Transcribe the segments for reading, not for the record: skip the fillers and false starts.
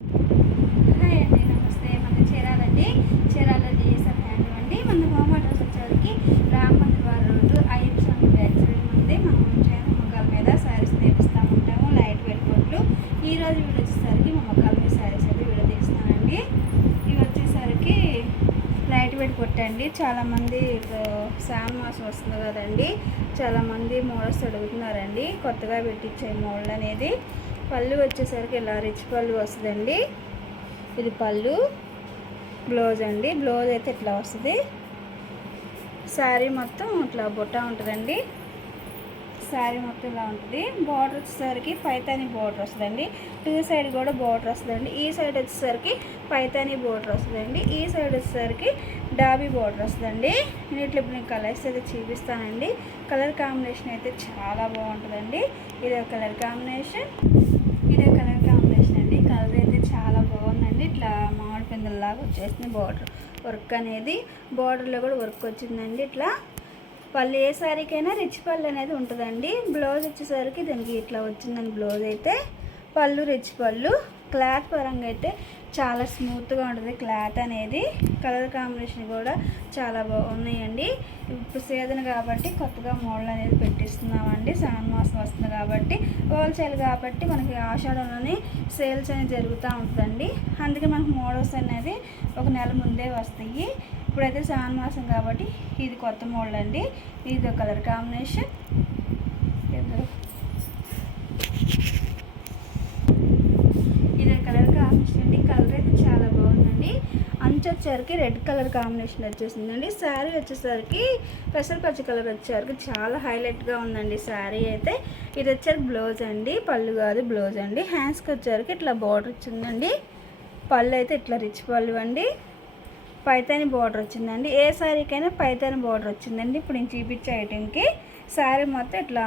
Hi అండి, నమస్తే. మన చీరాలండి, చీరాల జిఎస్ఆర్ హ్యాండ్ అండి. మన హోమ్ అడ్రస్ వచ్చేసరికి రామ్ మందిర్ వారి రోడ్డు ఐఎఫ్ సంఘ బ్యాక్ సైడ్ ఉంది. మనం చేయని మొక్కల మీద శారీస్ నేర్పిస్తూ ఉంటాము, లైట్ వెయిట్ కోట్లు. ఈరోజు వీడు వచ్చేసరికి మా మొక్కల మీద శారీస్ అయితే వీడియో తీస్తానండి. ఇవి వచ్చేసరికి లైట్ వెయిట్ కొట్టండి. చాలామంది శామ్ మాసం వస్తుంది కదండి, చాలామంది మోడల్స్ అడుగుతున్నారండి. కొత్తగా పెట్టించే మోడల్ అనేది పళ్ళు వచ్చేసరికి ఇలా రిచ్ పళ్ళు వస్తుందండి. ఇది పళ్ళు, బ్లౌజ్ అండి. బ్లౌజ్ అయితే ఇట్లా వస్తుంది. శారీ మొత్తం ఇట్లా బుట్ట ఉంటుందండి. శారీ మొత్తం ఇలా ఉంటుంది. బార్డర్ వచ్చేసరికి పైతాని బార్డర్ వస్తుందండి. టూ సైడ్ కూడా బార్డర్ వస్తుందండి. ఈ సైడ్ వచ్చేసరికి పైతాని బార్డర్ వస్తుందండి. ఈ సైడ్ వచ్చేసరికి డాబీ బార్డర్ వస్తుందండి. నేను ఇట్లా ఇప్పుడు నేను కలర్స్ అయితే చూపిస్తానండి. కలర్ కాంబినేషన్ అయితే చాలా బాగుంటుందండి. ఇదే కలర్ కాంబినేషన్, ఇదే కలర్ కాంబినేషన్ అండి. కలర్ అయితే చాలా బాగుందండి. ఇట్లా మామిడి పిందెల్లాగా వచ్చేసింది బార్డర్ వర్క్ అనేది. బార్డర్లో కూడా వర్క్ వచ్చిందండి. ఇట్లా పళ్ళు ఏ శారీకైనా రిచ్ పళ్ళు అనేది ఉంటుందండి. బ్లౌజ్ వచ్చేసరికి దానికి ఇట్లా వచ్చిందండి. బ్లౌజ్ అయితే పళ్ళు రిచ్ పళ్ళు. క్లాత్ పరంగా అయితే చాలా స్మూత్గా ఉంటుంది క్లాత్ అనేది. కలర్ కాంబినేషన్ కూడా చాలా బాగున్నాయండి. ఇప్పుడు సీజన్ కాబట్టి కొత్తగా మోడల్ అనేది పెట్టిస్తున్నామండి. శ్రావణ మాసం వస్తుంది కాబట్టి, హోల్సేల్ కాబట్టి మనకి ఆషాఢంలోనే సేల్స్ అనేది జరుగుతూ ఉంటుందండి. అందుకే మనకు మోడల్స్ అనేది ఒక నెల ముందే వస్తాయి. ఇప్పుడైతే శ్రావణ మాసం కాబట్టి ఇది కొత్త మోడల్ అండి. ఇది కలర్ కాంబినేషన్, ఇదే కలర్ కాంబినేషన్ అండి. కలర్ అయితే చాలా బాగుందండి. అంచు వచ్చేసరికి రెడ్ కలర్ కాంబినేషన్ వచ్చేసిందండి. శారీ వచ్చేసరికి పెసర పచ్చ కలర్ వచ్చేసరికి చాలా హైలైట్గా ఉందండి శారీ అయితే. ఇది వచ్చేసరికి బ్లౌజ్ అండి, పళ్ళు కాదు బ్లౌజ్ అండి. హ్యాండ్స్కి వచ్చేసరికి ఇట్లా బార్డర్ వచ్చిందండి. పళ్ళు అయితే ఇట్లా రిచ్ పళ్ళు అండి. పైతాని బార్డర్ వచ్చిందండి. ఏ శారీకైనా పైతాని బార్డర్ వచ్చిందండి. ఇప్పుడు నేను చూపించే ఐటెంకి శారీ మొత్తం ఇట్లా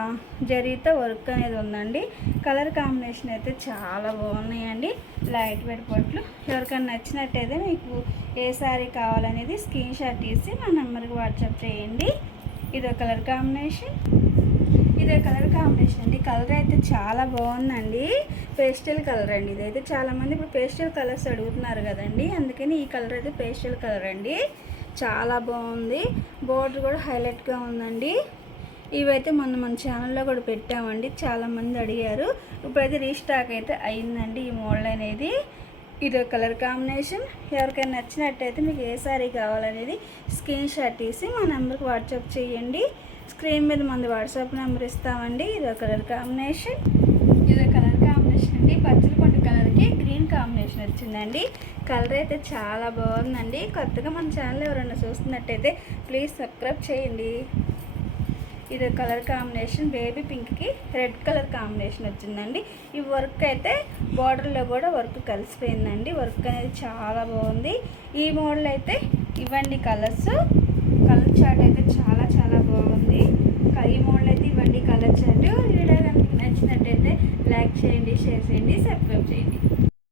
జరీతో వర్క్ అనేది ఉందండి. కలర్ కాంబినేషన్ అయితే చాలా బాగున్నాయండి. లైట్ వెయిట్ పట్లు. ఎవరికైనా నచ్చినట్టయితే మీకు ఏ శారీ కావాలనేది స్క్రీన్ షాట్ తీసి మా నెంబర్కి వాట్సాప్ చేయండి. ఇదో కలర్ కాంబినేషన్, ఇదే కలర్ కాంబినేషన్ అండి. కలర్ అయితే చాలా బాగుందండి. పేస్టల్ కలర్ అండి. ఇదైతే చాలామంది ఇప్పుడు పేస్టల్ కలర్స్ అడుగుతున్నారు కదండి, అందుకని ఈ కలర్ అయితే పేస్టల్ కలర్ అండి. చాలా బాగుంది. బోర్డర్ కూడా హైలైట్గా ఉందండి. ఇవైతే మన ఛానల్లో కూడా పెట్టామండి, చాలామంది అడిగారు. ఇప్పుడైతే రీస్టాక్ అయితే అయిందండి ఈ మోడల్ అనేది. ఇదో కలర్ కాంబినేషన్. ఎవరికైనా నచ్చినట్టయితే మీకు ఏ శారీ కావాలనేది స్క్రీన్ షాట్ తీసి మా నెంబర్కి వాట్సాప్ చేయండి. స్క్రీన్ మీద మన వాట్సాప్ నెంబర్ ఇస్తామండి. ఇదో కలర్ కాంబినేషన్, ఇదో కలర్ కాంబినేషన్ అండి. పచ్చల పండు కలర్కి గ్రీన్ కాంబినేషన్ వచ్చిందండి. కలర్ అయితే చాలా బాగుందండి. కొత్తగా మన ఛానల్ ఎవరైనా చూస్తున్నట్టయితే ప్లీజ్ సబ్స్క్రైబ్ చేయండి. ఇది కలర్ కాంబినేషన్ బేబీ పింక్కి రెడ్ కలర్ కాంబినేషన్ వచ్చిందండి. ఈ వర్క్ అయితే బార్డర్లో కూడా వర్క్ కలిసిపోయిందండి. వర్క్ అనేది చాలా బాగుంది. ఈ మోడల్ అయితే ఇవ్వండి కలర్స్. కలర్ చార్ట్ అయితే చాలా చాలా బాగుంది. ఈ మోడల్ అయితే ఇవ్వండి కలర్ చార్ట్. వీడియో కనుక నచ్చినట్టయితే లైక్ చేయండి, షేర్ చేయండి, సబ్స్క్రైబ్ చేయండి.